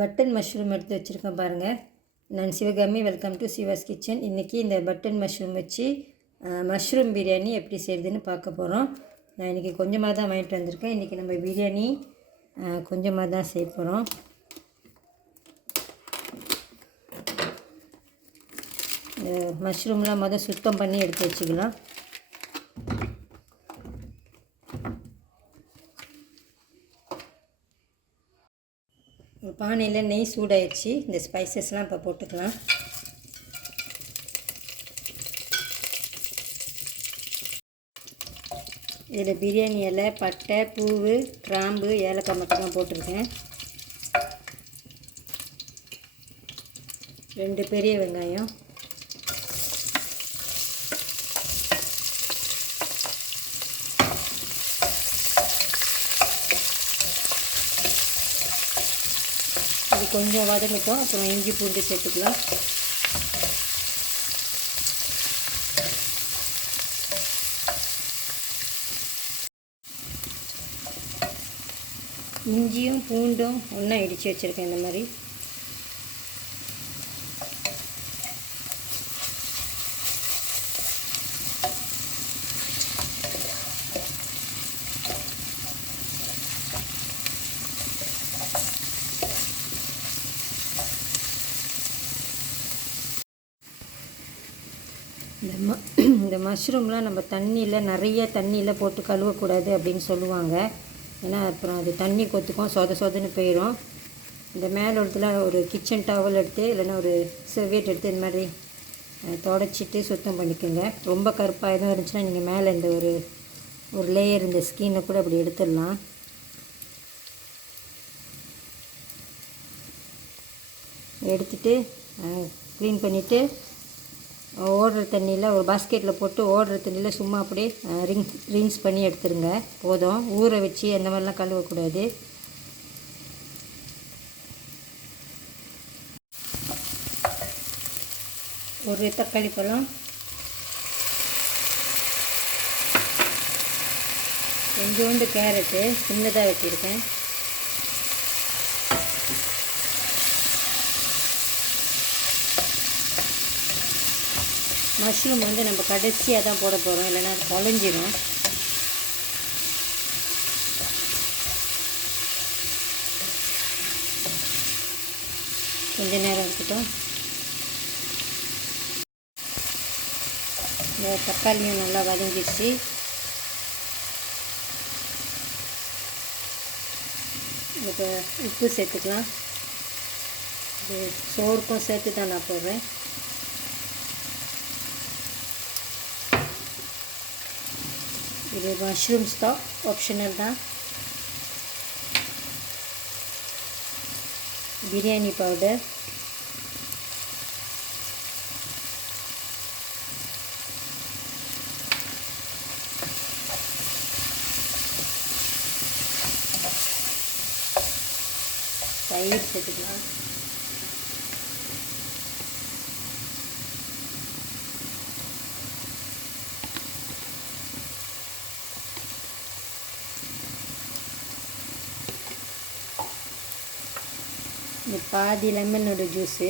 Button mushroom எடுத்து வச்சுருக்கேன் பாருங்கள். நான் Sivakami, welcome to Siva's kitchen. இன்றைக்கி இந்த பட்டன் மஷ்ரூம் வச்சு மஷ்ரூம் பிரியாணி எப்படி செய்கிறதுன்னு பார்க்க போகிறோம். நான் இன்றைக்கி கொஞ்சமாக தான் வாங்கிட்டு வந்திருக்கேன். இன்றைக்கி நம்ம பிரியாணி கொஞ்சமாக தான் செய்ய போகிறோம். மஷ்ரூம்லாம் முதல் சுத்தம் பண்ணி எடுத்து வச்சுக்கலாம். ஒரு பானையில் நெய் சூடாயிடுச்சு. இந்த ஸ்பைசஸ்லாம் இப்போ போட்டுக்கலாம். இதில் பிரியாணி இலை, பட்டை, பூவு, கிராம்பு, ஏலக்காய் மட்டும் தான் போட்டிருக்கேன். 2 பெரிய வெங்காயம், இது கொஞ்சம் வதங்கட்டும். அப்புறம் இஞ்சி பூண்டு சேர்த்துக்கலாம். இஞ்சியும் பூண்டும் ஒன்றா இடித்து வச்சுருக்கேன். இந்த மாதிரி இந்த மஷ்ரூம்லாம் நம்ம நிறைய தண்ணியில் போட்டு கழுவக்கூடாது அப்படின்னு சொல்லுவாங்க. ஏன்னா அப்புறம் அது தண்ணி கொத்துக்கும், சொதன்னு போயிடும். இந்த மேலே ஒரு கிச்சன் டவல் எடுத்து, இல்லைன்னா ஒரு செர்வியட் எடுத்து இந்த மாதிரி தொடச்சிட்டு சுத்தம் பண்ணிக்கோங்க. ரொம்ப கருப்பாக எதுவும் இருந்துச்சுன்னா நீங்கள் மேலே இந்த ஒரு லேயர் இந்த ஸ்கின்னை கூட அப்படி எடுத்துடலாம். எடுத்துட்டு க்ளீன் பண்ணிவிட்டு ஓடுற தண்ணியில் ஒரு பாஸ்கெட்டில் போட்டு ஓடுற தண்ணியில் சும்மா அப்படியே ரின்ஸ் பண்ணி எடுத்துருங்க. போதும். ஊற வச்சு அந்த மாதிரிலாம் கழுவக்கூடாது. ஒரு தக்காளி பழம், கொஞ்சோண்டு கேரட்டு சின்னதாக வெட்டியிருக்கேன். மஷ்ரூம் நம்ம கடைசியாக தான் போட போகிறோம், இல்லைன்னா அது குழஞ்சிடும். கொஞ்ச நேரம் இருக்கட்டும். இந்த தக்காளியும் நல்லா வதங்கிடுச்சு. இப்போ உப்பு சேர்த்துக்கலாம். இது சோறுக்கும் சேர்த்து தான் நான் போடுறேன். இது மஷ்ரூம்ஸ் தான், ஆப்ஷனல் தான். பிரியாணி பவுடர், தயிர் சேர்த்துக்கலாம். இந்த பாதி லெமனோட ஜூஸு,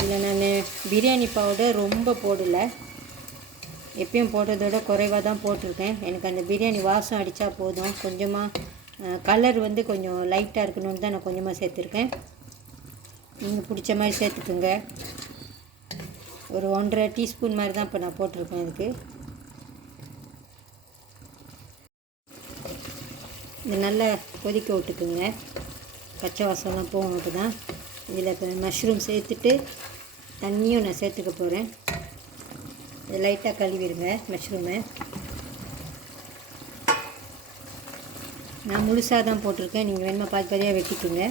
இதில் நான் பிரியாணி பவுடர் ரொம்ப போடலை. எப்பயும் போடுறதோட குறைவாக தான் போட்டிருக்கேன். எனக்கு அந்த பிரியாணி வாசம் அடித்தா போதும். கொஞ்சமாக கலர் கொஞ்சம் லைட்டாக இருக்கணும்னு தான் நான் கொஞ்சமாக சேர்த்துருக்கேன். நீங்கள் பிடிச்ச மாதிரி சேர்த்துக்குங்க. ஒரு 1.5 டீஸ்பூன் மாதிரி தான் இப்போ நான் போட்டிருக்கேன். இதுக்கு இது நல்லா கொதிக்க விட்டுக்குங்க. பச்சை வாசம்லாம் போகும். அப்போ தான் இதில் இப்போ மஷ்ரூம் சேர்த்துட்டு தண்ணியும் நான் சேர்த்துக்க போகிறேன். இது லைட்டாக கழுவிடுங்க மஷ்ரூமை. நான் முழுசாக தான் போட்டிருக்கேன். நீங்கள் வேணுமா பாதியாக வெட்டிக்குங்க.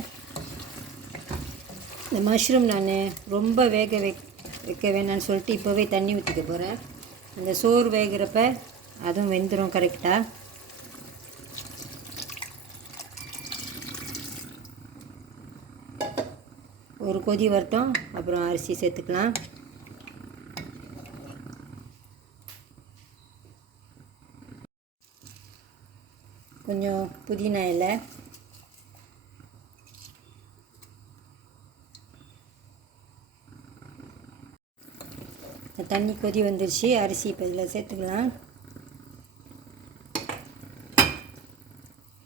இந்த மஷ்ரூம் நான் ரொம்ப வைக்க வேணான்னு சொல்லிட்டு இப்போவே தண்ணி ஊற்றிக்க போகிறேன். இந்த சோறு வேகிறப்ப அதுவும் வெந்துடும் கரெக்டாக. ஒரு கொதி வரட்டும். அப்புறம் அரிசி சேர்த்துக்கலாம். கொஞ்சம் புதினா இலை, தண்ணி கொதி வந்துருச்சு. அரிசி இப்போ இதில் சேர்த்துக்கலாம்.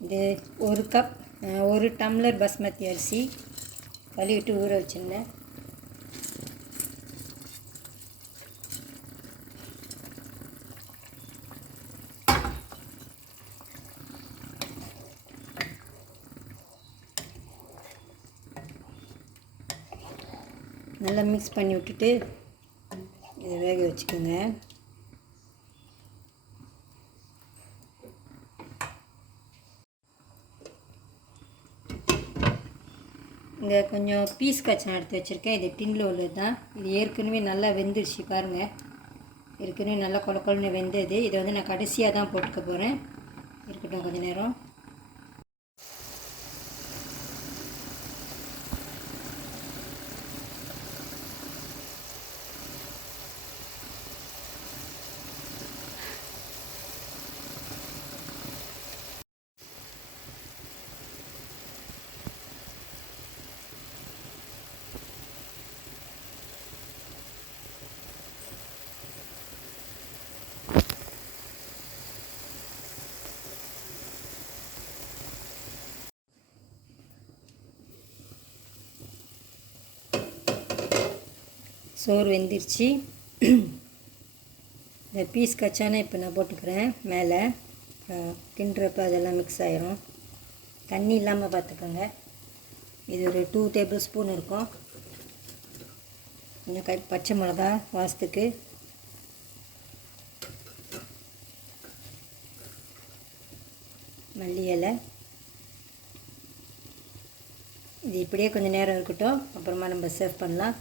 இது 1 கப் 1 டம்ளர் பாஸ்மதி அரிசி கழுவிட்டு ஊற வச்சுருந்தேன். நல்லா மிக்ஸ் பண்ணி விட்டுட்டு இதை வேக வச்சுக்கோங்க. இங்கே கொஞ்சம் பீஸ் கச்சம் எடுத்து வச்சுருக்கேன். இது டின்னில் உள்ளது தான். இது ஏற்கனவே நல்லா வெந்துடுச்சு பாருங்கள். ஏற்கனவே நல்லா கொலன்னு வெந்தது. இதை வந்து நான் கடைசியாக தான் போட்டுக்க போகிறேன். இருக்கட்டும் கொஞ்சம் நேரம். சோறு வெந்துருச்சு. இந்த பீஸ் கச்சானே இப்போ நான் போட்டுக்கிறேன் மேலே. கிண்டுறப்ப அதெல்லாம் மிக்ஸ் ஆகிரும். தண்ணி இல்லாமல் பார்த்துக்கோங்க. இது ஒரு 2 டேபிள் ஸ்பூன் இருக்கும். கொஞ்சம் பச்சை மிளகா வாசத்துக்கு, மல்லி இலை. இது இப்படியே கொஞ்சம் நேரம் இருக்கட்டும். அப்புறமா நம்ம சர்வ் பண்ணலாம்.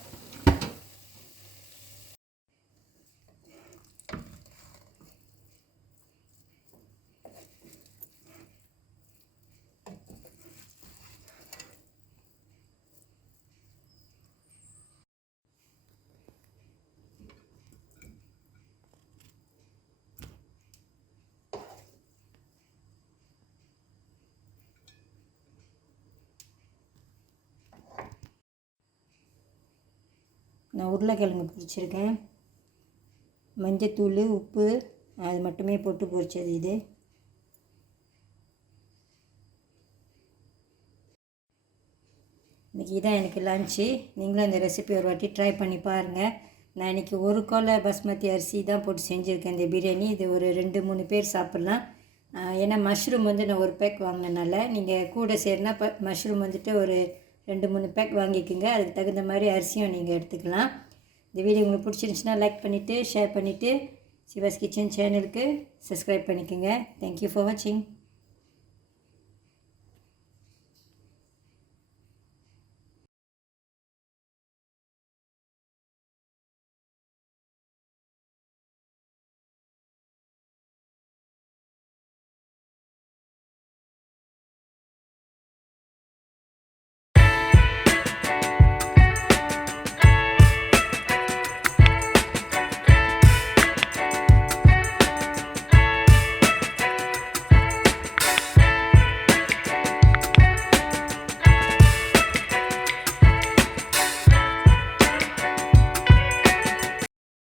நான் உருளைக்கிழங்கு பொரிச்சிருக்கேன். மஞ்சத்தூள், உப்பு அது மட்டுமே போட்டு பொரிச்சது இது. இன்றைக்கி இதான் எனக்கு லன்ச்சு. நீங்களும் இந்த ரெசிபி ஒரு வாட்டி ட்ரை பண்ணி பாருங்கள். நான் இன்றைக்கி 1 கோலை பாஸ்மதி அரிசி தான் போட்டு செஞ்சுருக்கேன் இந்த பிரியாணி. இது ஒரு 2-3 பேர் சாப்பிட்லாம். ஏன்னா மஷ்ரூம் வந்து நான் 1 பேக் வாங்கினனால, நீங்கள் கூட சேர்னா மஷ்ரூம் வந்துட்டு ஒரு 2-3 பேக் வாங்கிக்கோங்க. அதுக்கு தகுந்த மாதிரி அரிசியும் நீங்கள் எடுத்துக்கலாம். இந்த வீடியோ உங்களுக்கு பிடிச்சிருந்துச்சுன்னா லைக் பண்ணிவிட்டு ஷேர் பண்ணிவிட்டு சிவாஸ் கிச்சன் சேனலுக்கு சப்ஸ்கிரைப் பண்ணிக்கோங்க. தேங்க்யூ ஃபார் வாட்சிங்.